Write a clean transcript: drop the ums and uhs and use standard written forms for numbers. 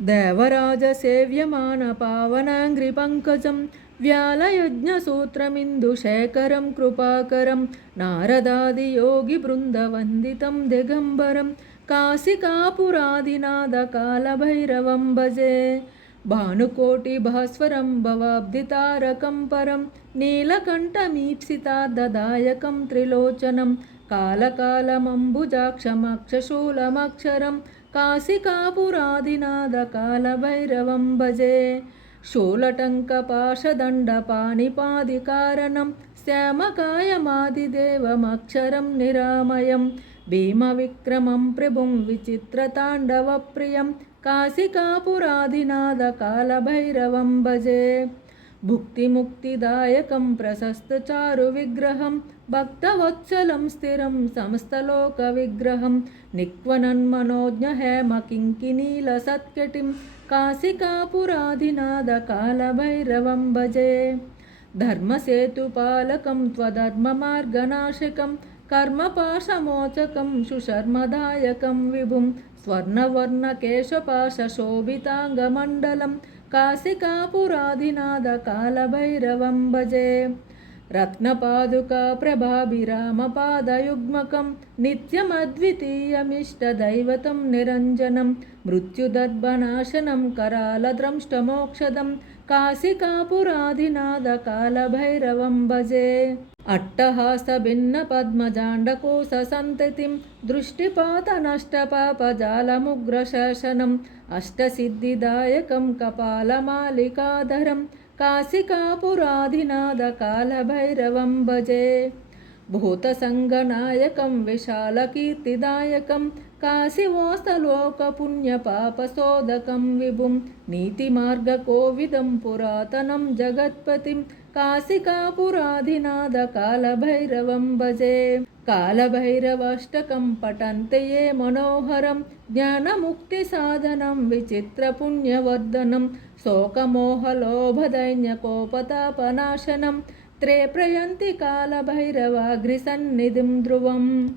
देवराजसेव्यमानपावनाङ्घ्रिपङ्कजं व्यालयज्ञसूत्रमिन्दुशेखरं कृपाकरं नारदादियोगिवृन्दवन्दितं दिगम्बरं काशिकापुरादिनाथकालभैरवं भजे। भानुकोटिभास्वरं भवाब्धितारकं परं नीलकण्ठमीप्सितार्धदायकं त्रिलोचनं कालकालमम्बुजाक्षमक्षशूलमक्षरं काशिकापुरादिनाथकालभैरवं भजे। शूलटङ्कपाशदण्डपाणिपादिकारणं श्यामकायमादिदेवमक्षरं निरामयं भीमविक्रमं प्रभुं विचित्रताण्डवप्रियं काशिकापुरादिनाथकालभैरवं भजे। भुक्तिमुक्तिदायकं प्रशस्तचारुविग्रहं भक्तवत्सलं स्थिरं समस्तलोकविग्रहं निक्वनन्मनोज्ञहेमकिङ्किनीलसत्कटिं काशिकापुरादिनाथकालभैरवं भजे। धर्मसेतुपालकं त्वधर्ममार्गनाशकं कर्मपाशमोचकं सुशर्मदायकं विभुं स्वर्णवर्णकेशपाशशोभिताङ्गमण्डलं काशिकापुरादिनाथकालभैरवं भजे। रत्नपादुकाप्रभाभिरामपादयुग्मकं नित्यमद्वितीयमिष्टदैवतं निरञ्जनं मृत्युदर्भनाशनं करालद्रंष्टमोक्षदं काशिकापुरादिनाथकालभैरवं भजे। अट्टहासभिन्नपद्मजाण्डकोशसन्ततिं दृष्टिपातनष्टपापजालमुग्रशेषनम् अष्टसिद्धिदायकं कपालमालिकाधरं काशिकापुरादिनाथकालभैरवं भजे। भूतसङ्गनायकं विशालकीर्तिदायकं काशीवास्तलोकपुण्यपापशोधकं विभुं नीतिमार्गकोविदं पुरातनं जगत्पतिं काशिकापुरादिनाथकालभैरवं भजे। कालभैरवाष्टकं पठन्ते ये मनोहरं ज्ञानमुक्तिसाधनं विचित्रपुण्यवर्धनं शोकमोहलोभदैन्यकोपतापनाशनं त्रे प्रयन्ति कालभैरवाग्रिसन्निधिं ध्रुवम्।